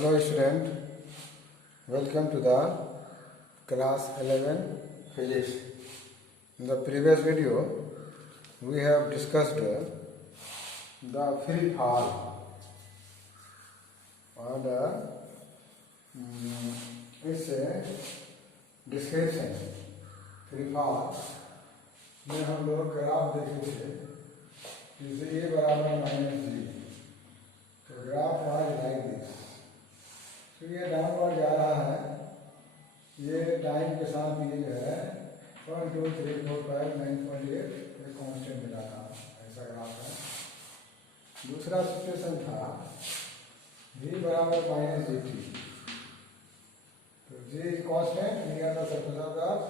Hello student, welcome to the class 11 physics. In the previous video we have discussed the free fall or its description. Free fall में हम लोग graph देखे थे, जैसे ए बराबर minus जी, तो ग्राफ वाज लाइक दिस। तो ये डाउनवर्ड जा रहा है, ये टाइम के साथ ये जो है 1 2 3 4 5 9.8 ये कांस्टेंट मिला था, ऐसा ग्राफ है। दूसरा सिचुएशन था v बराबर माइनस जी टी, तो g is constant, near the surface of graph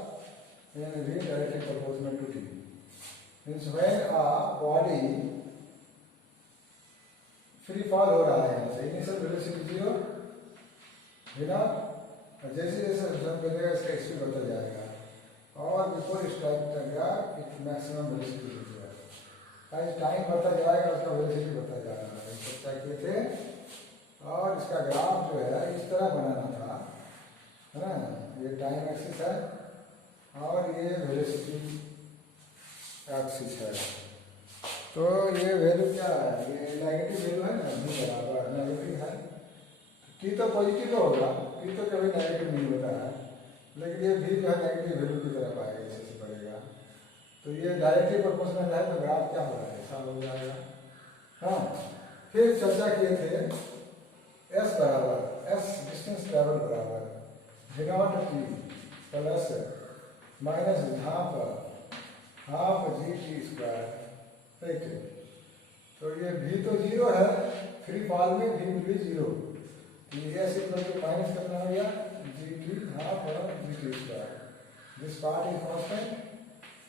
and v directly proportional to t. Means when a body free fall हो रहा है, इनिशियल वेलोसिटी जीरो बिना, जैसे जैसे जंप करेगा इसका स्पीड बढ़ता जाएगा और बिफोर स्ट्राइक करेगा मैक्सिमम वेलोसिटी हो जाएगा। आज टाइम बढ़ता जाएगा, उसका वेलोसिटी बढ़ता जाएगा, चर्चा किए थे। और इसका ग्राफ जो है इस तरह बनाना था, है ना। ये टाइम एक्सिस है और ये वेलोसिटी एक्सिस है। तो ये वैल्यू क्या है, ये नेगेटिव वैल्यू है ना, v बराबर नेगेटिव है। t तो पॉजिटिव होगा, t तो कभी नेगेटिव नहीं होता है, लेकिन ये v जो है नेगेटिव वैल्यू की तरफ आएगा, इससे बढ़ेगा। तो ये डायरेक्टली प्रोपोर्शनल है, तो ग्राफ क्या होगा, ऐसा हो जाएगा। हाँ, फिर चर्चा किए थे s बराबर, s डिस्टेंस ट्रेवल बराबर v0 t plus minus half जी टी स्क्वायर, ठीक है। तो ये भी तो जीरो है, फ्री फॉल में भी भी zero, s equal to minus करना हो गया जी टी हाफ और g t square, this part is constant,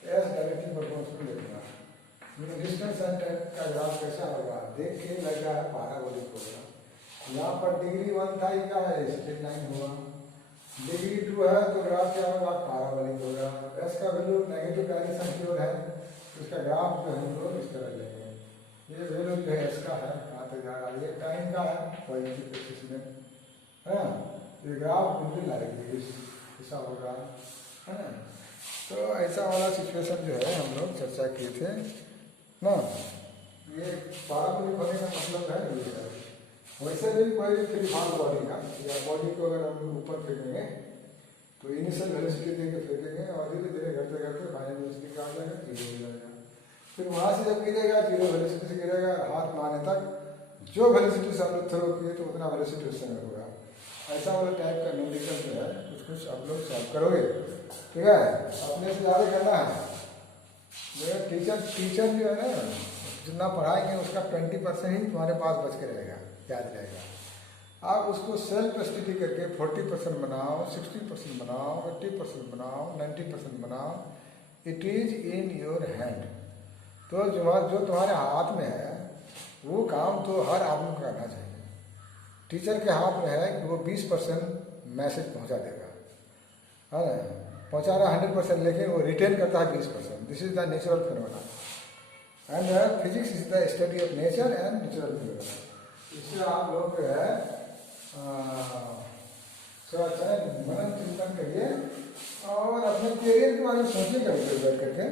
s directly proportional लिखना। डिस्टेंस एंड टाइम का ग्राफ कैसा होगा, देख के लग रहा है पैराबोलिक होगा। यहाँ पर डिग्री 1 था, ये क्या है, स्ट्रेट लाइन होगा। डिग्री 2 है तो ग्राफ क्या होगा, पैराबोलिक होगा। एस का वैल्यू नेगेटिव डायरेक्शन की ओर है, तो इसका ग्राफ जो है हम लोग इस तरह लेंगे। ये वैल्यू जो है एस का है, कहाँ तक जा रहा है, ये टाइम का है पॉजिटिव एक्सिस में, है ना। ये ग्राफ बिल्कुल लाएगी ऐसा होगा, है ना। तो ऐसा वाला सिचुएशन जो है हम लोग चर्चा किए थे ना। ये पैराबोलिक होने का मतलब है ये है। वैसे भी कोई भी फ्री फॉल बॉडी का या बॉडी को अगर हम ऊपर फेंकेंगे तो इनिशियल वेलोसिटी देके फेंकेंगे और धीरे धीरे घटते घटते फाइनल वेलोसिटी का आ जाएगा, जीरो हो जाएगा। फिर वहाँ से जब गिरेगा, जीरो वेलोसिटी से गिरेगा, हाथ मारने तक जो वेलोसिटी से हम लोग थ्रो किए तो उतना वेलोसिटी उस समय होगा। ऐसा वाला टाइप का न्यूमेरिकल जो है कुछ कुछ आप लोग सॉल्व करोगे, ठीक है। अपने से ज़्यादा करना है। टीचर जो है ना, जितना पढ़ाएंगे उसका 20% ही तुम्हारे पास बच के रहेगा, याद रहेगा। आप उसको सेल्फ स्टडी करके 40% बनाओ, 60% बनाओ, 80% बनाओ, 90% बनाओ, it is in your hand. तो जो तुम्हारे हाथ में है वो काम तो हर आदमी को करना चाहिए। टीचर के हाथ में है कि वो 20% मैसेज पहुंचा देगा, है ना, पहुंचा रहा 100%, लेकिन वो रिटेन करता है 20%। This is the natural phenomena and physics is the study of nature and natural phenomena. इससे आप लोग जो है थोड़ा सा मनन चिंतन करिए और अपने करियर के बारे में सोचिए कभी बैठ करके,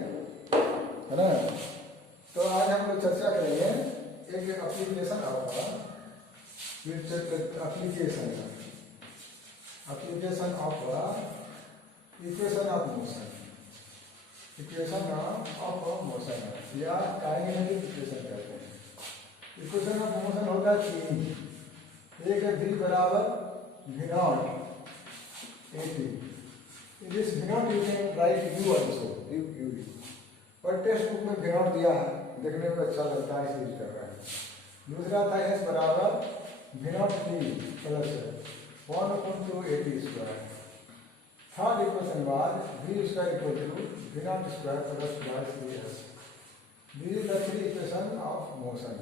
है ना। तो आज हम लोग चर्चा करेंगे एक एप्लीकेशन आपका, application of equation of motion, equation of motion या काइनेटिक इक्वेशन कहते हैं। इक्वेशन ऑफ मोशन होता है तीन, एक है v बराबर v0 at, this v0 you can write u also, u पर टेक्स्ट बुक में v0 दिया है, देखने में अच्छा लगता है इसलिए कर रहा है। दूसरा था s बराबर v0 t plus 1/2 at square. Third equation बाद v square equal to v0 square plus 2s। This is the three equation of motion.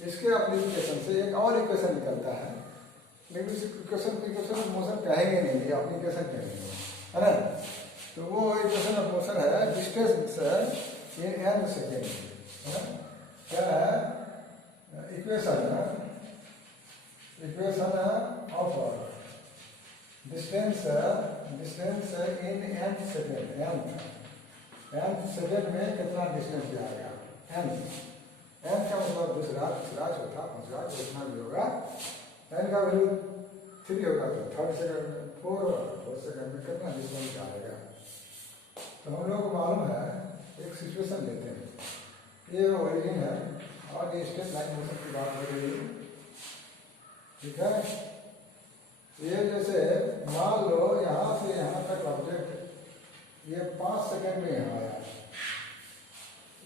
इसके एप्लीकेशन से एक और इक्वेशन निकलता है, लेकिन इस इक्वेशन ऑफ मोशन कहेंगे नहीं, ये एप्लीकेशन कहेंगे, है ना। तो वो इक्वेशन ऑफ मोशन है डिस्टेंस इन n सेकेंड, क्या है equation equation of distance in nth second, nth second में कितना डिस्टेंस जाएगा, n का मतलब दूसरा, तीसरा, चौथा, पांचवा, जितना भी होगा, n का वैल्यू 3 होगा तो थर्ड सेकेंड में 4 होगा, फोर्थ सेकेंड में कितना डिस्टेंस जाएगा। तो हम लोग को मालूम है, एक सिचुएशन लेते हैं, ये ओरिजिन है और ये स्ट्रेट लाइन मोशन की बात हो रही है, ठीक है। ये जैसे मान लो यहाँ से यहाँ तक ऑब्जेक्ट ये 5 सेकेंड में यहाँ आया,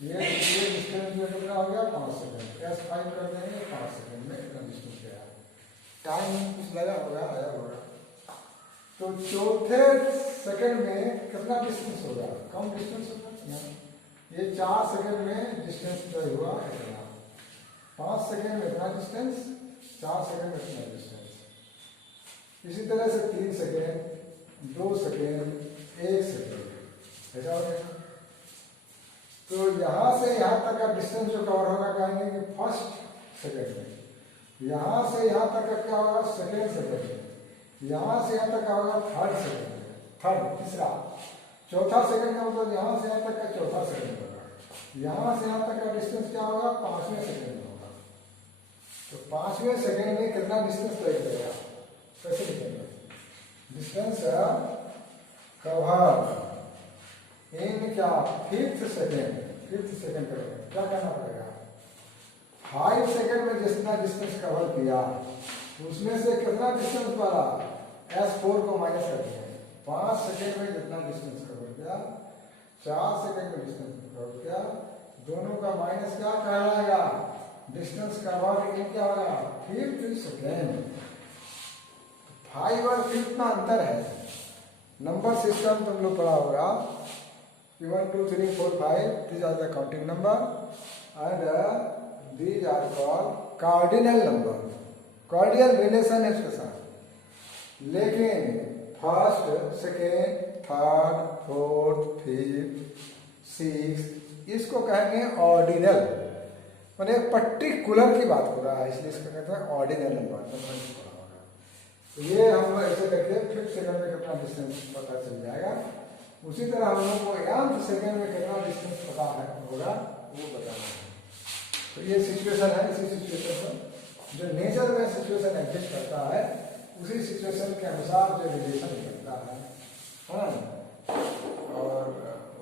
ये डिस्टेंस जो कितना हो गया 5 सेकेंड, S5 कर देंगे 5 सेकेंड में इतना डिस्टेंस गया, टाइम कुछ लगा होगा, आया होगा। तो चौथे सेकेंड में कितना डिस्टेंस होगा, कम डिस्टेंस होगा, ये 4 सेकेंड में डिस्टेंस तय हुआ इतना, 5 सेकेंड में इतना डिस्टेंस, 4 सेकेंड में इतना डिस्टेंस। इसी तरह से 3 सेकेंड, 2 सेकेंड, 1 सेकेंड, ऐसा हो जाएगा। तो यहाँ से यहाँ तक का डिस्टेंस जो कवर होगा कहेंगे कि फर्स्ट सेकेंड में, यहाँ से यहाँ तक का क्या होगा सेकेंड सेकेंड में, यहाँ से यहाँ तक का होगा थर्ड सेकेंड में, थर्ड तीसरा, चौथा सेकेंड का मतलब यहाँ से यहाँ तक का चौथा सेकेंड होगा, यहाँ से यहाँ तक का डिस्टेंस क्या होगा 5वें सेकेंड में होगा। तो 5वें सेकेंड में कितना डिस्टेंस तय करेगा, कैसे लिखेंगे, डिस्टेंस कवर इन क्या फिफ्थ सेकेंड करेंगे, क्या करना पड़ेगा, 5 सेकेंड में जितना डिस्टेंस कवर किया उसमें से कितना डिस्टेंस वाला S4 को माइनस कर दिया, 5 सेकेंड में जितना डिस्टेंस कवर किया, 4 सेकेंड में डिस्टेंस कवर किया, दोनों का माइनस क्या कहलाएगा, डिस्टेंस कवर इन क्या होगा 5th सेकेंड। 5 और 5 में अंतर है, नंबर सिस्टम तुम लोग पढ़ा होगा, 1 2 3 4 5 these are the counting number and these are called cardinal number, cardinal relation है इसके साथ। लेकिन first second third fourth fifth six इसको कहेंगे ऑर्डिनल, मैंने पर्टिकुलर की बात हो रहा है इसलिए इसको कहते हैं ऑर्डिनल नंबर। तो ये हम ऐसे करके फिफ्थ सेकेंड में कितना डिस्टेंस पता चल जाएगा, उसी तरह हम लोग को nth सेकेंड में कितना डिस्टेंस पता है होगा वो बताना है। तो ये सिचुएशन है, इसी सिचुएशन पर जो नेचर में सिचुएशन एग्जिस्ट करता है उसी सिचुएशन के अनुसार जो रिलेशन निकलता है ना, और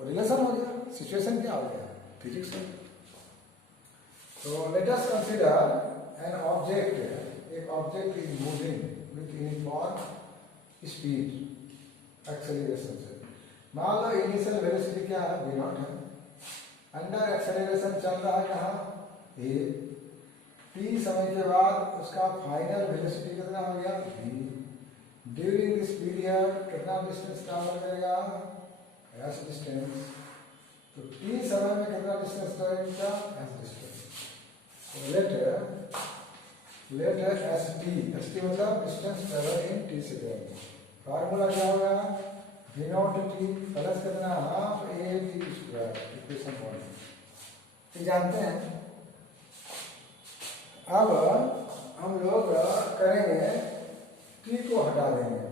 रिलेशन हो गया, सिचुएशन क्या हो गया फिजिक्स में। तो let us consider an object, एक object is moving with uniform speed acceleration से, मान लो इनिशियल वेलोसिटी क्या है v0 है, अंडर एक्सेलरेशन चल रहा है कहाँ a, t समय के बाद उसका फाइनल वेलोसिटी कितना हो गया v, ड्यूरिंग दिस पीरियड कितना डिस्टेंस ट्रैवल करेगा s डिस्टेंस, तो t समय में कितना डिस्टेंस ट्रैवल करेगा s डिस्टेंस। तो लेट st मतलब distance travel in t second, formula क्या होगा v0 t प्लस कितना half a t square, equation 1 जानते हैं। अब हम लोग करेंगे t को हटा देंगे,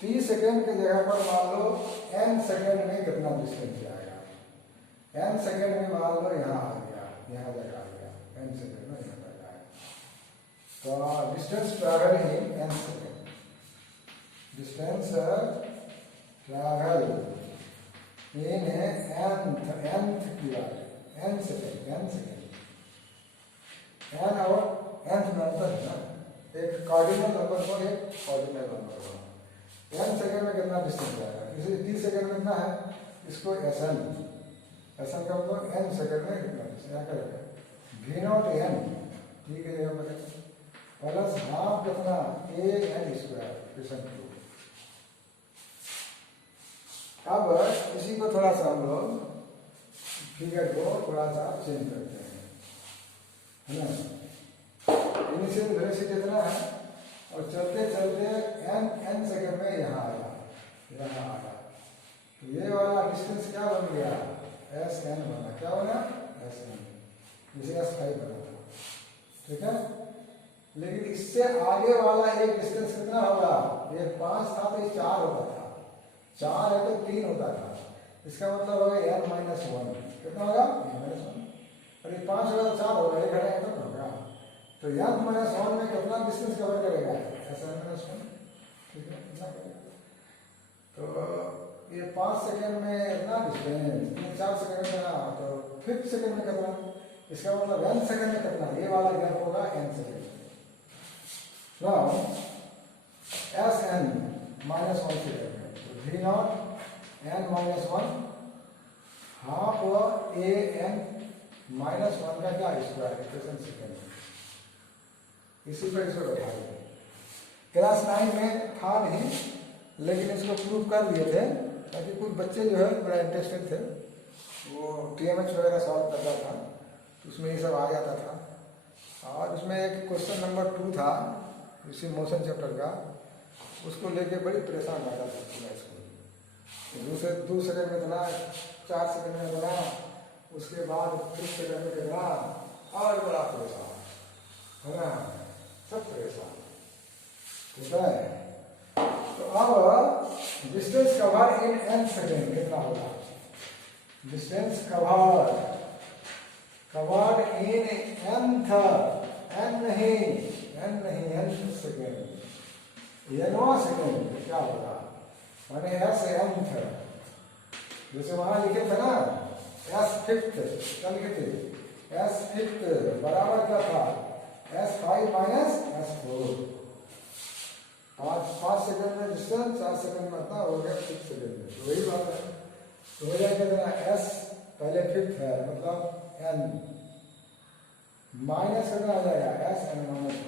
t सेकेंड की जगह पर मान लो n सेकेंड में कितना डिस्टेंस जाएगा, n सेकेंड में मान लो यहाँ आ गया, यहाँ तक आ गया, n सेकेंड में यहाँ तक आया, तो distance travel in n second, distance travel in nth की बात है, n सेकेंड n और nth में अंतर है ना, एक कार्डिनल नंबर को एक ऑर्डिनल नंबर को, n सेकेंड में कितना डिस्टेंस जाएगा, इसे t सेकेंड में कितना है, इसको sn का मतलब n सेकेंड में कितना डिस्टेंस क्या करेगा v0 n t की जगह पर प्लस हाफ कितना a n स्क्वायर इक्वेशन 2। अब इसी को थोड़ा सा हम लोग फिगर को थोड़ा सा चेंज करते हैं, है ना, इनिशियल वेलोसिटी कितना है और चलते चलते n सेकंड में यहाँ आया, तो ये वाला डिस्टेंस क्या बन गया sn बना, क्या बना sn, इसे s5 बना था, ठीक है। लेकिन इससे आगे वाला एक डिस्टेंस कितना होगा? ये 5 था तो ये 4 होता था, 4 है तो 3 होता था, इसका मतलब होगा n-1 कितना होगा? n-1। और ये 5 होगा तो 4 होगा, एक घटा तो होगा, तो n-1 में कितना डिस्टेंस कवर करेगा? n-1, ठीक है, इतना करेगा। तो ये 5 सेकेंड में इतना डिस्टेंस, 4 सेकेंड में ना, तो 5 सेकेंड में कितना? इसका मतलब n सेकेंड में कितना? ये वाला गैप होगा n second. Now Sn-1 second में, तो V0 n-1 हाफ an-1 का क्या स्क्वायर इक्वेशन सेकेंड, इसी पर इसको बैठा दिया। क्लास 9 में था नहीं, लेकिन इसको प्रूव कर दिए थे, ताकि कुछ बच्चे जो है बड़ा इंटरेस्टेड थे, वो TMH वगैरह सॉल्व करता था, तो उसमें ये सब आ जाता था। और उसमें एक क्वेश्चन नंबर 2 था इसी मोशन चैप्टर का, उसको लेके बड़ी परेशान रहता था पूरा स्कूल। 2 सेकेंड में इतना, 4 सेकेंड में इतना, उसके बाद 3 सेकेंड में कितना, और बड़ा परेशान है ना, सब परेशान, ठीक है। तो अब distance cover in n second कितना होगा? डिस्टेंस कवर्ड इन n नहीं सेकेंड, n-वां सेकेंड क्या होगा? माने S-nth, जैसे वहां लिखे थे ना S-5th, क्या लिखे थे? S-5th बराबर क्या था? S5 minus S4। 5 सेकेंड में डिस्टेंस, 4 सेकेंड में इतना हो गया 6 सेकेंड में, तो वही बात है। तो हो जाएगा S पहले 5th है, मतलब n माइनस कितना आ जाएगा? Sn-1।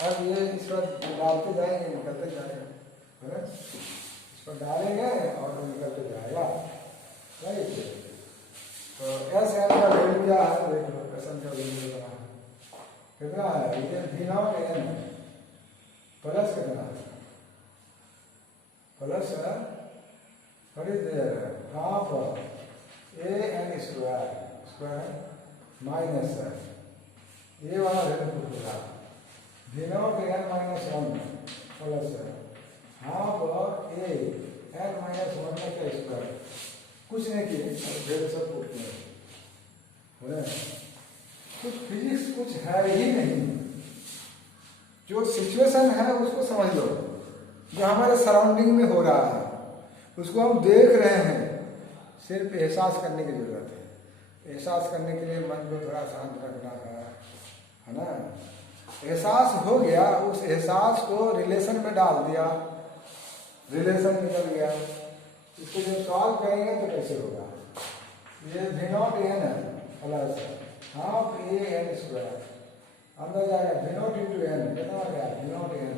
अब ये इस पर डालते जाएंगे, निकलते जाएगा, है ना? इस पर डालेंगे और तो निकलते जाएगा, राइट। तो Sn का वैल्यू क्या है? देख लो, Sn का वैल्यू कितना है? ये V0 n प्लस कितना है? प्लस है हाफ an² माइनस है ये वाला वैल्यू होगा V0 n-1 प्लस है हाफ an-1 का स्क्वायर। कुछ नहीं किए, ढेर सब उठने कुछ फिजिक्स कुछ है ही नहीं। जो सिचुएशन है उसको समझ लो, जो हमारे सराउंडिंग में हो रहा है उसको हम देख रहे हैं, सिर्फ एहसास करने की जरूरत है। एहसास करने के लिए मन को थोड़ा शांत रखना है ना। एहसास हो गया, उस एहसास को रिलेशन में डाल दिया, रिलेशन निकल गया। इसको जब सॉल्व करेंगे तो कैसे होगा? ये V0 n है प्लस हाफ an², अंदर जाएगा V0 × n, कितना आ गया? V0 n।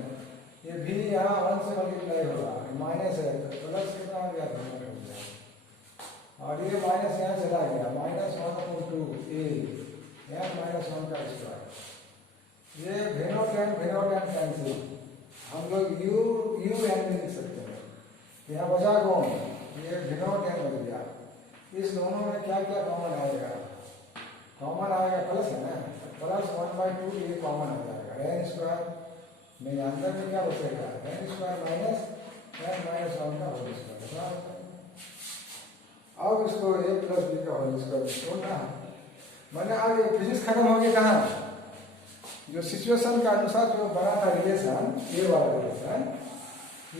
ये भी यहाँ 1 से मल्टीप्लाई होगा, माइनस है तो प्लस कितना आ गया? V0 हो गया, और ये माइनस यहाँ चला गया, -1/2 n-1 का स्क्वायर। ये V0 n कैंसिल, हम लोग un भी लिख सकते हैं। यहाँ बचा कौन? ये V0 n बच गया। इस दोनों में क्या क्या कॉमन आएगा? कॉमन आएगा प्लस है ना, प्लस 1/2 ये कॉमन हो जाएगा, n² में अंदर में क्या बचेगा? n² माइनस n-1 का होल स्क्वायर। अब इसको a + b का होल स्क्वायर छोड़ना है। मैंने अब ये फिजिक्स खत्म हो गया। कहाँ? जो सिचुएशन के अनुसार जो बना था रिलेशन, ये वाला रिलेशन,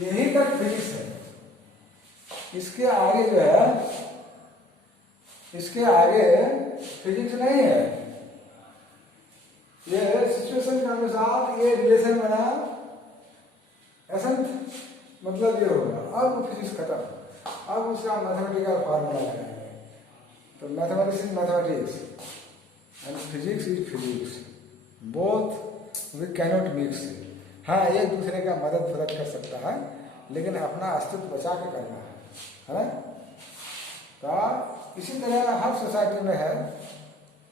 यही तक फिजिक्स है। इसके आगे जो है, इसके आगे फिजिक्स नहीं है। ये सिचुएशन के अनुसार ये रिलेशन बना, एसेंट मतलब ये होगा। अब फिजिक्स खत्म, अब उसका मैथमेटिकल फार्मूला लगाएंगे। तो mathematics is mathematics and physics is physics, both we cannot mix. हाँ, एक दूसरे का मदद कर सकता है, लेकिन अपना अस्तित्व बचा के करना है ना। तो इसी तरह हर सोसाइटी में है।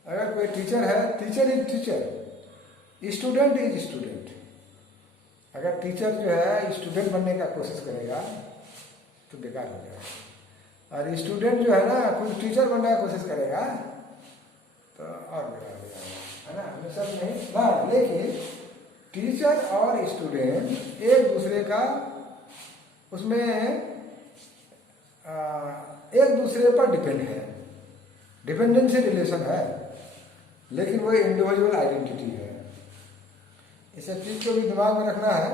अगर कोई टीचर है, teacher is teacher, student is student. अगर टीचर जो है स्टूडेंट बनने का कोशिश करेगा तो बेकार हो जाएगा, और स्टूडेंट जो है ना कोई टीचर बनने का कोशिश करेगा तो और बेकार हो जाएगा। है ना, हमेशा नहीं ना, लेकिन टीचर और स्टूडेंट एक दूसरे का उसमें एक दूसरे पर डिपेंड है, डिपेंडेंसी रिलेशन है, लेकिन वो इंडिविजुअल आइडेंटिटी है। इस चीज को भी दिमाग में रखना है,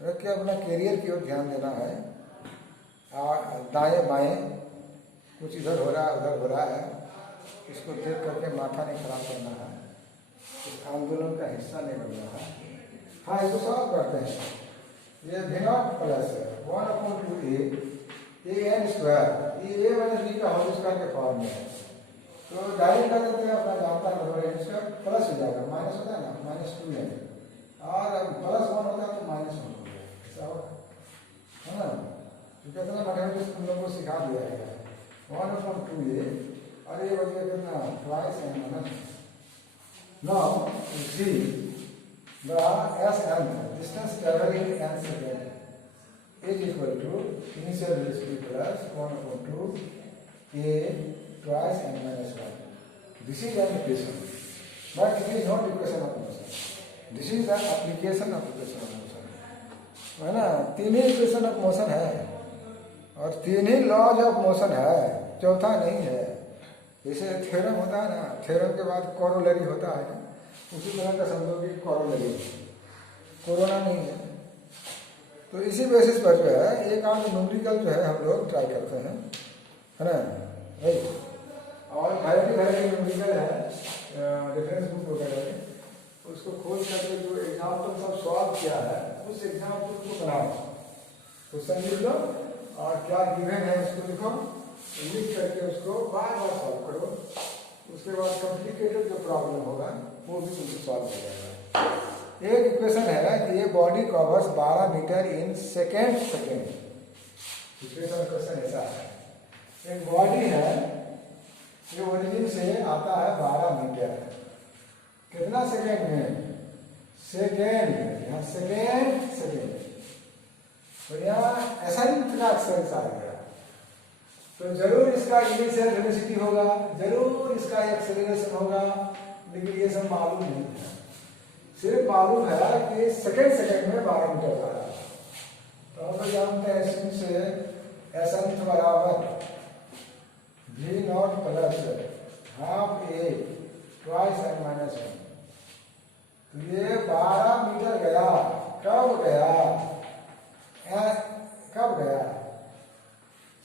रख के अपना करियर की ओर ध्यान देना है। दाएं बाएं कुछ इधर हो रहा है उधर हो रहा है, इसको देख करके माथा नहीं खराब करना है, इस आंदोलन का हिस्सा नहीं बनना है। हाँ, इसको सॉल्व करते हैं। ये V0 plus 1/2 a n square, ये a माइनस b का होल स्क्वायर के फॉर्म में है, तो डायरेक्ट कर देते हैं, अपना जानता है इसका प्लस हो जाएगा, माइनस होता है ना, -2n, और प्लस 1 होता है तो -1 हो गया, ऐसा होगा, है ना। तो कितना मैथमेटिक्स तुम लोगों को सिखा दिया गया है, 1/2a, और ये बच गया कितना, twice n minus. Now see the Sn distance traveled in n second is equal to initial velocity plus 1/2 a twice n minus 1. This is an equation, but it is not equation of motion. This is the application of equation of motion. है ना, तीन ही equation of motion है और तीन ही laws of motion है, चौथा नहीं है। जैसे थ्योरम होता है ना, थ्योरम के बाद कोरोलरी होता है, उसी तरह का समझो कि कोरोलरी, कोरोना नहीं है। तो इसी बेसिस पर जो है एक आध न्यूमेरिकल जो है हम लोग ट्राई करते हैं, है ना भाई, और वैरायटी न्यूमेरिकल है रेफरेंस बुक वगैरह में, उसको खोल करके जो एग्जाम्पल सब सॉल्व किया है उस एग्जाम्पल को बनाओ, क्वेश्चन लिख लो और क्या गिवन है उसको लिखो, लिख करके उसको बार बार सॉल्व करो, उसके बाद कॉम्प्लिकेटेड जो प्रॉब्लम होगा वो भी तुमसे सॉल्व हो जाएगा। एक इक्वेशन है कि ये body covers 12 metre in second, equation question ऐसा है, एक बॉडी है, ये ओरिजिन से आता है 12 मीटर, कितना सेकेंड में, सेकेंड, यहाँ सेकेंड, तो यहाँ ऐसा ही इतना सेंस आ गया, तो जरूर इसका इनिशियल वेलोसिटी होगा, जरूर इसका एक्सेलरेशन होगा, लेकिन ये सब मालूम नहीं है, सिर्फ मालूम है कि सेकेंड में 12 मीटर जा रहा है। तो हम लोग जानते हैं इसमें से Sn बराबर V0 plus half a twice n minus 1। तो ये 12 मीटर गया, कब गया,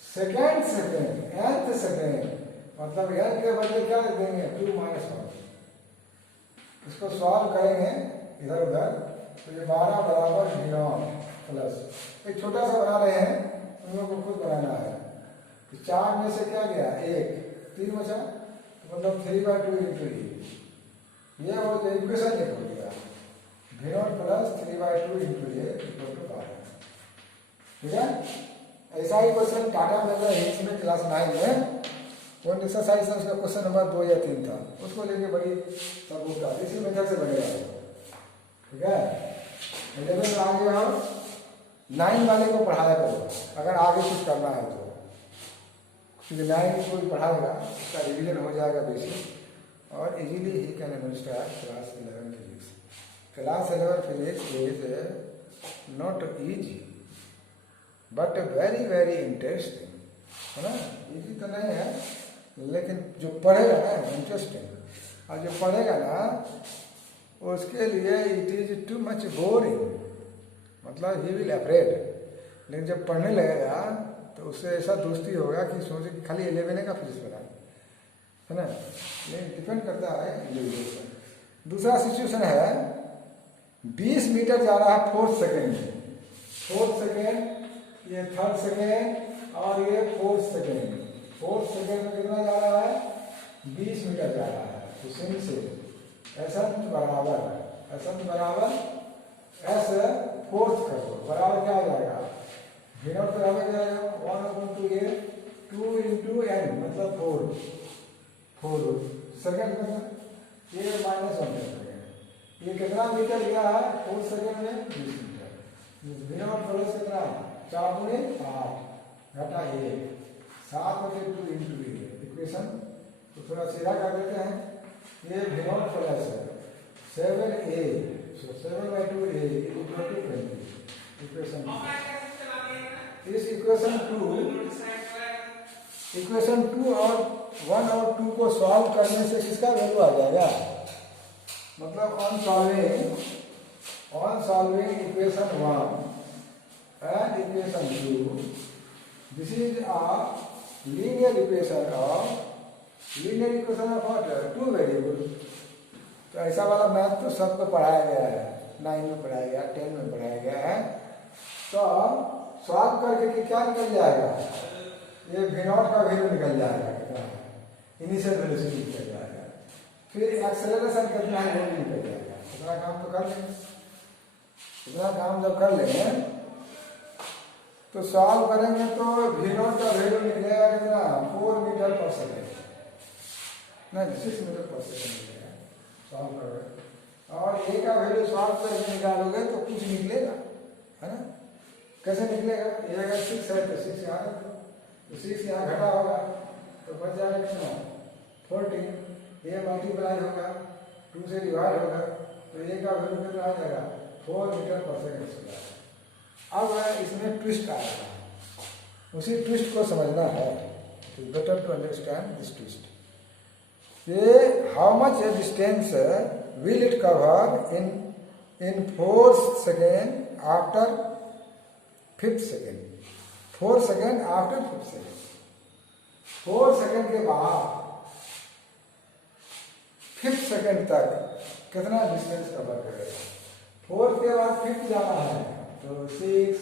सेकेंड, nth सेकेंड, मतलब n के बदले क्या लिख देंगे, 2 - 1। इसको सॉल्व करेंगे इधर उधर, तो ये 12 बराबर V0 प्लस, एक छोटा सा बना रहे हैं, उन लोगों को खुद बनाना है। तो 4 में से क्या गया, 1, 3 बचा, तो मतलब 3/2 इंटू ये वो जो इक्वेशन लिख दिया, V0 प्लस 3/2 इंटू ये इक्वल टू 12। ठीक है, ऐसा ही क्वेश्चन टाटा मेगा हिल्स में क्लास 9 में वो एक्सरसाइज है, उसका क्वेश्चन नंबर 2 या 3 था, उसको लेके बड़ी सब होता, इसी मेथड से बनेगा। ठीक है, 11 में आगे आओ, 9 वाले को पढ़ाया करो अगर आगे कुछ करना है तो, क्योंकि 9 को भी पढ़ाएगा, उसका रिवीजन हो जाएगा बेसिक, और easily he can start class 11 physics. Class 11 physics is not easy but very very interesting, है ना, इजी तो नहीं है, लेकिन जो पढ़ेगा ना इंटरेस्टिंग, और जो पढ़ेगा ना उसके लिए it is too much boring, मतलब ही विल अफ्रेड, लेकिन जब पढ़ने लगेगा तो उससे ऐसा दोस्ती होगा कि सोचे कि खाली 11 का फिजिक्स बना, है ना, लेकिन डिपेंड करता है इंडिविजुअल। दूसरा सिचुएशन है 20 मीटर जा रहा है 4th सेकेंड में, 4th सेकेंड, ये 3rd सेकेंड और ये 4th सेकेंड। 4th सेकेंड में कितना जा रहा है, 20 मीटर जा रहा है। तो सेम से Sn बराबर S 4th कर दो, बराबर क्या आ जाएगा, V0 बराबर क्या आएगा, 1/2a 2 इंटू n मतलब 4 सेकेंड में, ये -1 सेकेंड, ये कितना मीटर गया है 4th सेकेंड में, 20 मीटर। V0 प्लस कितना, 4 × 8 घटा 1, 7/2 इंटू इक्वेशन, तो थोड़ा सीधा कर देते हैं, ये V0 plus 7A, so 7/2A is equal to 20. Equation इस इक्वेशन 2 और 1 और 2 को सॉल्व करने से किसका वैल्यू आ जाएगा? मतलब on solving equation 1 and equation 2, this is a linear equation of what? 2 variable. तो ऐसा वाला मैथ तो सबको पढ़ाया गया है, 9 में पढ़ाया गया, 10 में पढ़ाया गया है। तो सॉल्व करके कि क्या निकल जाएगा? ये V0 का वैल्यू निकल जाएगा, कितना है, इनिशियल वेलोसिटी निकल जाएगा, फिर एक्सेलरेशन कितना है वो भी निकल जाएगा। इतना काम तो कर लेंगे, इतना काम जब कर लेंगे तो सॉल्व करेंगे तो V0 का वैल्यू निकलेगा कितना? 4 मीटर पर सेकेंड, नहीं 6 मीटर पर सेकेंड निकलेगा सॉल्व करोगे। और ए का वैल्यू सॉल्व करके निकालोगे तो कुछ निकलेगा, है ना? कैसे निकलेगा? ये अगर 6 है तो 6 यहाँ रखो, तो 6 यहाँ घटा होगा तो बच जाएगा कितना? 14। ये मल्टीप्लाई होगा, 2 से डिवाइड होगा, तो ए का वैल्यू कितना आ जाएगा? 4 मीटर पर सेकेंड से जाएगा। अब इसमें ट्विस्ट आएगा, उसी ट्विस्ट को समझना है। It is better to understand this twist. ये how much a distance will it cover in 4 second after 5th second, 4 second after 5th second. 4 second के बाद 5th सेकेंड तक कितना डिस्टेंस कवर करेगा? 4 के बाद 5th जाना है तो 6,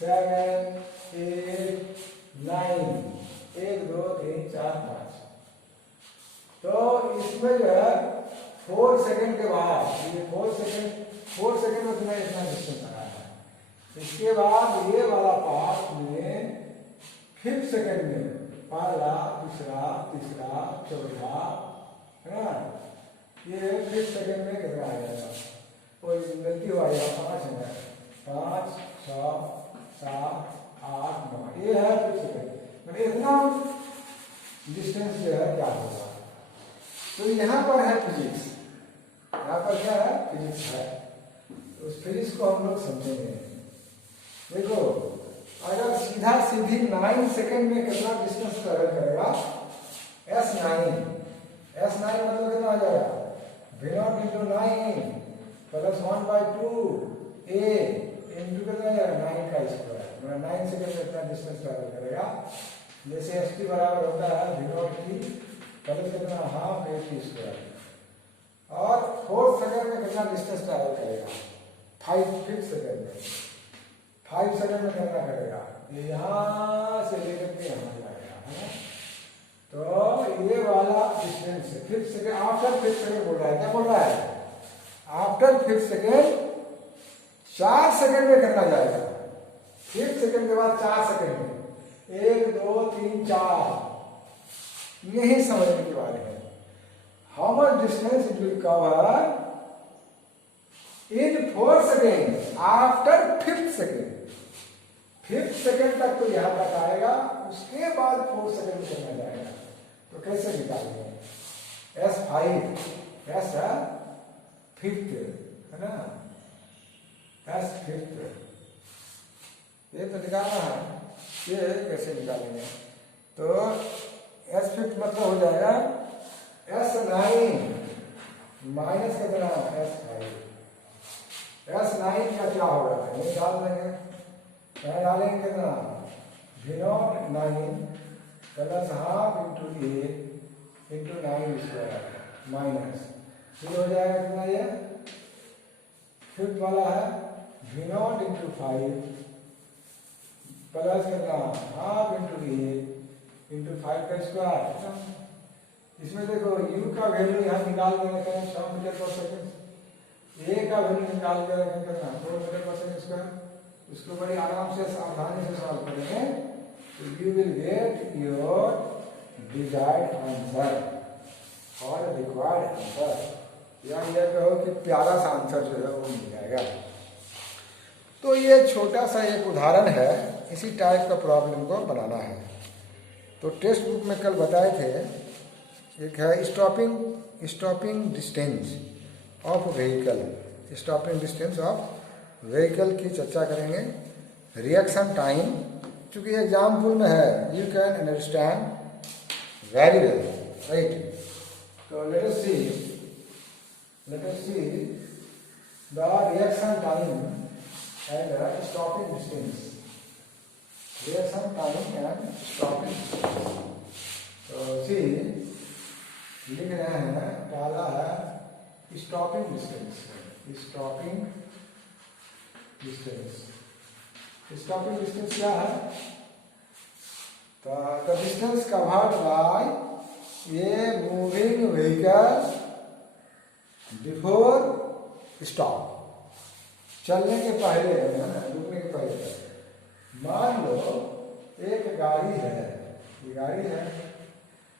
7, 8, 9, 1, 2, 3, 4, 5। तो इसमें जो है 4 सेकेंड के बाद ये 4 सेकेंड में तुम्हें इतना डिस्टेंस आना है। इसके बाद ये वाला पार्ट में 5th सेकेंड में पहला, दूसरा, तीसरा, चौथा, है ना? ये 5th सेकेंड में कितना आ जाएगा? कोई गलती हो आएगा 5 है, 5, 6, 7, 8, 9, ये है 5th सेकेंड। मतलब इतना डिस्टेंस जो है क्या होगा? तो यहाँ पर है फिजिक्स, यहाँ पर क्या है? फिजिक्स है। तो उस फिजिक्स को हम लोग समझेंगे। देखो, अगर सीधा सीधी 9 सेकेंड में कितना डिस्टेंस ट्रेवल करेगा? S9 मतलब कितना आ जाएगा? V0 × 9 प्लस 1/2 A इंटू कितना जाएगा? 9 का स्क्वायर। मतलब 9 सेकेंड में इतना डिस्टेंस ट्रेवल करेगा। जैसे st बराबर होता है V0 की प्लस कितना? हाफ A² और 4 सेकेंड में कितना डिस्टेंस ट्रेवल करेगा? 5 सेकेंड में 5 सेकेंड में कितना करेगा? ये यहाँ से लेकर के यहाँ जाएगा, है ना? तो ये वाला डिस्टेंस है 5th second after 5th second बोल रहा है। क्या बोल रहा है? आफ्टर 5th सेकेंड 4 सेकेंड में कितना जाएगा? 5th सेकेंड के बाद 4 सेकेंड में 1, 2, 3, 4 यही समझने की बात है। How much distance it will cover in 4 second after 5th second. 5th second तक तो यहां तक आएगा, उसके बाद 4 सेकेंड चलना जाएगा। तो कैसे निकालेंगे? S5 S है 5th, है ना? S5 ये तो निकालना है, ये कैसे निकालेंगे? तो S5 मतलब हो जाएगा S9 माइनस कितना? S5। S9 का क्या होगा? ये डाल देंगे, क्या डालेंगे? कितना? V0 9 plus half into A into 9² minus फिर हो जाएगा कितना? ये 5th वाला है V0 × 5 प्लस कितना? हाफ इंटू A इंटू 5 का स्क्वायर। इसमें देखो u का वैल्यू यहाँ निकाल देंगे 6 मीटर पर सेकेंड, a का वैल्यू निकाल के रखेंगे 4 मीटर पर सेकेंड स्क्वायर। इसको बड़ी आराम से सावधानी से सॉल्व करेंगे तो you will get your desired answer और रिक्वायर्ड आंसर। या यह कहो कि प्यारा सा आंसर जो है वो मिल जाएगा। तो ये छोटा सा एक उदाहरण है, इसी टाइप का प्रॉब्लम को बनाना है। तो टेक्स्ट बुक में कल बताए थे एक है stopping distance of vehicle, stopping distance of vehicle की चर्चा करेंगे। रिएक्शन टाइम, चूंकि एग्जाम्पल में है, you can understand very well, right. तो let us see the reaction time and stopping distance, reaction time and stopping distance. तो see लिख रहे हैं, डाला है stopping distance, stopping distance. Stopping distance क्या है? The distance covered by a moving vehicle before stop, चलने के पहले, रुकने के पहले। मान लो एक गाड़ी है, ये गाड़ी है,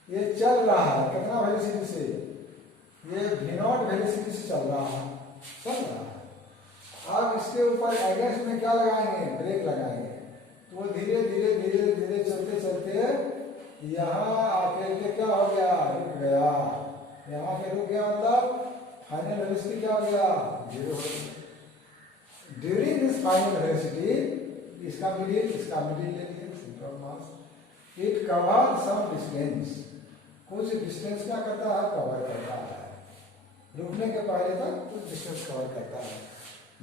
ये चल रहा है कितना वेलोसिटी से? ये v0 वेलोसिटी से चल रहा है, अब इसके ऊपर अगेंस्ट में क्या लगाएंगे? ब्रेक लगाएंगे। तो वो धीरे धीरे धीरे धीरे चलते चलते यहाँ आके के क्या हो गया? रुक गया। यहाँ के रुक गया, मतलब फाइनल वेलोसिटी क्या हो गया? 0 हो गया। ड्यूरिंग दिस फाइनल वेलोसिटी, इसका मिडिल ले लिया, centre of mass. It cover some distance, कुछ डिस्टेंस क्या करता है? कवर करता है। रुकने के पहले तक कुछ डिस्टेंस कवर करता है।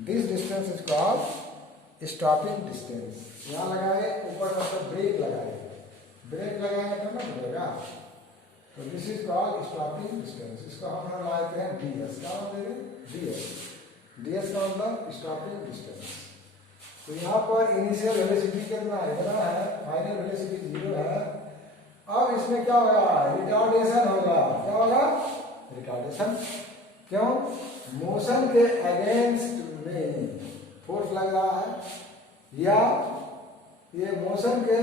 This distance is called stopping distance. यहाँ लगाए ऊपर मतलब ब्रेक लगाए, ब्रेक लगाएंगे तो ना मिलेगा। तो this is called stopping distance. इसको हम लगाते हैं ds, क्या मतलब ds का मतलब स्टॉपिंग डिस्टेंस। तो यहाँ पर इनिशियल वेलोसिटी कितना है? फाइनल वेलोसिटी 0 है। अब इसमें क्या होगा? रिटार्डेशन होगा। क्या होगा? रिटार्डेशन। क्यों? मोशन के अगेंस्ट में फोर्स लग रहा है, या ये मोशन के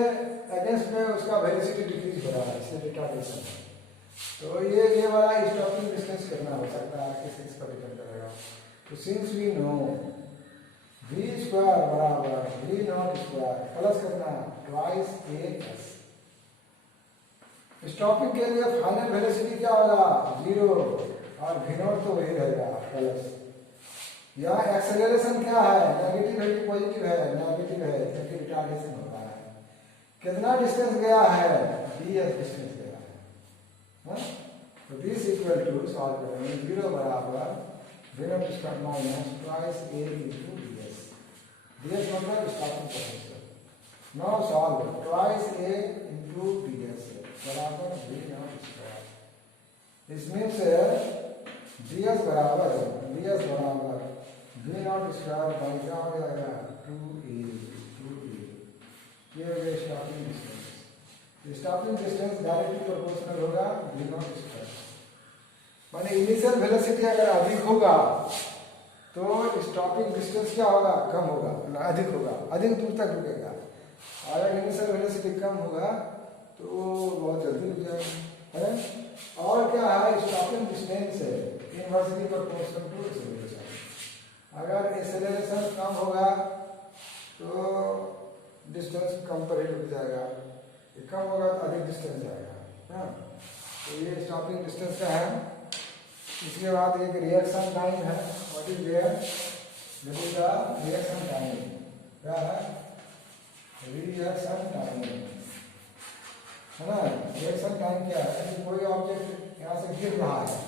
अगेंस्ट में उसका वेलोसिटी डिक्रीज हो रहा है, इससे रिटार्डेशन। तो ये वाला स्टॉपिंग डिस्टेंस कितना हो सकता है, किस चीज पर डिपेंड करेगा। तो since we know v square बराबर v0 स्क्वायर प्लस कितना? Twice as। स्टॉपिंग के लिए फाइनल वेलोसिटी क्या होगा? 0, और v0 तो वही रहेगा प्लस। या एक्सेलरेशन क्या है? नेगेटिव है कि पॉजिटिव है? नेगेटिव है, क्योंकि रिटार्डेशन होता है। कितना डिस्टेंस गया है? ds डिस्टेंस गया है। तो दिस इक्वल टू, सॉल्व करेंगे, 0 बराबर v0 square minus twice a into ds। ds मतलब stopping potential. Now solve, twice a into ds बराबर v0 square. This means ds बराबर v0 स्क्वायर बाई क्या हो जाएगा? 2a। ये हो गया stopping distance. Stopping distance directly proportional होगा v0 स्क्वायर। माने इनिशियल वेलोसिटी अगर अधिक होगा तो स्टॉपिंग डिस्टेंस क्या होगा? कम होगा, ना अधिक होगा, अधिक दूर तक रुकेगा। अगर इनिशियल वेलोसिटी कम होगा तो बहुत जल्दी रुक जाएगा, है। और क्या है? स्टॉपिंग डिस्टेंस है इनवर्सली प्रोपोर्शनल टू एक्सेलरेशन। अगर एक्सेलरेशन कम होगा तो डिस्टेंस कम पर ही रुक जाएगा, कम होगा तो अधिक डिस्टेंस जाएगा, हाँ। तो ये स्टॉपिंग डिस्टेंस का है। इसके बाद एक रिएक्शन टाइम है। What is there? This is the reaction time. क्या है? रिएक्शन टाइम, है ना। रिएक्शन टाइम क्या है? कि कोई ऑब्जेक्ट यहाँ से गिर रहा है,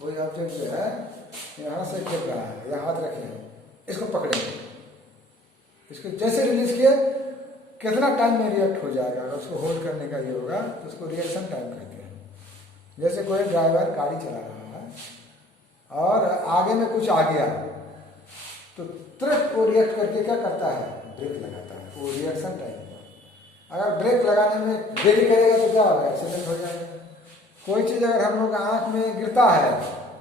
कोई ऑब्जेक्ट जो है यहाँ से गिर रहा है, यहाँ हाथ रखेंगे, इसको पकड़ेंगे, इसको जैसे रिलीज किए कितना टाइम में रिएक्ट हो जाएगा। अगर उसको होल्ड करने का ये होगा तो उसको रिएक्शन टाइम कहते हैं। जैसे कोई ड्राइवर गाड़ी चला रहा है और आगे में कुछ आ गया तो तुरंत वो रिएक्ट करके क्या करता है? ब्रेक लगाता है, वो रिएक्शन टाइम। अगर ब्रेक लगाने में देरी करेगा तो क्या होगा? एक्सीडेंट हो जाएगा। कोई चीज़ अगर हम लोग आँख में गिरता है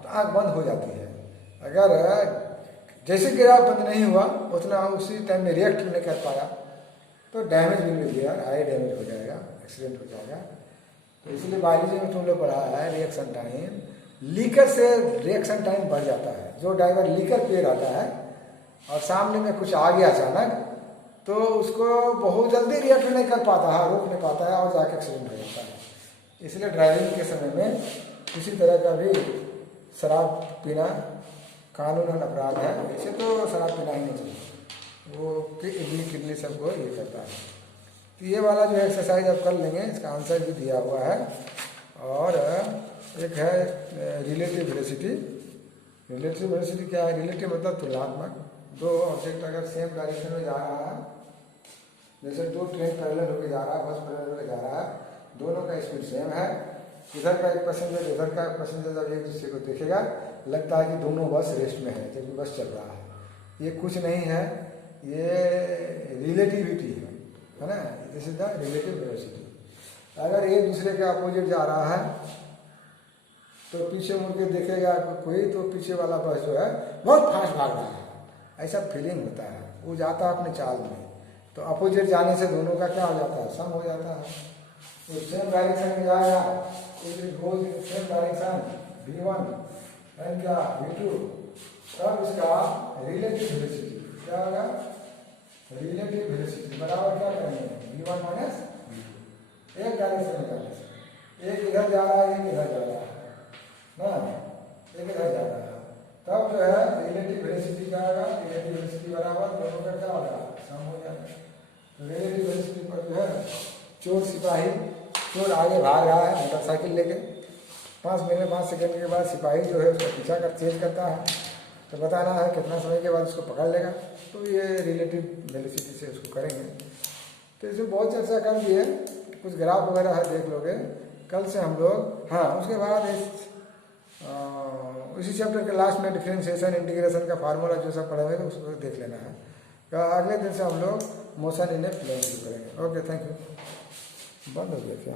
तो आँख बंद हो जाती है। अगर जैसे गिरा बंद नहीं हुआ उतना उसी टाइम में रिएक्ट नहीं कर पाया तो डैमेज भी मिल गया, आई डैमेज हो जाएगा, एक्सीडेंट हो जाएगा। तो इसलिए बायोलॉजी में तुम लोग पढ़ा है रिएक्शन टाइम, लीकर से रिएक्शन टाइम बढ़ जाता है। जो ड्राइवर लीकर पिए रहता है और सामने में कुछ आ गया अचानक तो उसको बहुत जल्दी रिएक्ट नहीं कर पाता है, रोक नहीं पाता है और जाके एक्सीडेंट हो जाता है। इसलिए ड्राइविंग के समय में किसी तरह का भी शराब पीना कानूनन अपराध है। ऐसे तो शराब पीना ही नहीं चाहिए, वो किडनी सबको ये करता है। तो ये वाला जो एक्सरसाइज आप कर लेंगे, इसका आंसर भी दिया हुआ है। और एक है रिलेटिव वेलोसिटी। रिलेटिव वेलोसिटी क्या है? रिलेटिव मतलब तुलनात्मक। दो ऑब्जेक्ट अगर सेम डायरेक्शन में जा रहा है, जैसे दो ट्रेन पैरेलल होकर जा रहा है, बस पैरेलल होकर जा रहा है, दोनों का स्पीड सेम है, इधर का एक पैसेंजर इधर का पैसेंजर जब एक दूसरे को देखेगा लगता है कि दोनों बस रेस्ट में है, जबकि बस चल रहा है। ये कुछ नहीं है, ये रिलेटिविटी है ना, this is the relative velocity. अगर एक दूसरे के अपोजिट जा रहा है तो पीछे मुड़ के देखेगा कोई, तो पीछे वाला बस जो है बहुत फास्ट भाग रहा है, ऐसा फीलिंग होता है। वो जाता है अपने चाल में, तो अपोजिट जाने से दोनों का क्या हो जाता है? सम हो जाता है। तो सेम डायरेक्शन में जाएगा, सेम डायरेक्शन v1 एंड क्या v2, तब इसका रिलेटिव वेलोसिटी क्या होगा? रिलेटिव वेलोसिटी बराबर क्या करेंगे? v1 minus v2। एक डायरेक्शन में जाने से, एक इधर जा रहा है, एक इधर जा रहा है ना, एक इधर जा रहा है, तब जो है रिलेटिव वेलोसिटी क्या होगा? रिलेटिव वेलोसिटी बराबर दोनों का क्या होगा? सम हो जाएगा। तो रिलेटिव वेलोसिटी पर जो है चोर सिपाही, चोर आगे भाग रहा है मोटरसाइकिल लेके, 5 मिनट 5 सेकंड के बाद सिपाही जो है उसका पीछा कर चेंज करता है, तो बताना है कितना समय के बाद उसको पकड़ लेगा। तो ये रिलेटिव वेलोसिटी से उसको करेंगे। तो इसमें बहुत चर्चा कर दी है, कुछ ग्राफ वगैरह है, देख लोगे कल से हम लोग। हाँ, उसके बाद इसी चैप्टर के लास्ट में डिफरेंशिएशन इंटीग्रेशन का फार्मूला जो सब पढ़े हुए तो उसको देख लेना है। तो अगले दिन से हम लोग मोशन इन ए प्लेन शुरू करेंगे। Okay, thank you. बंद हो गया क्या?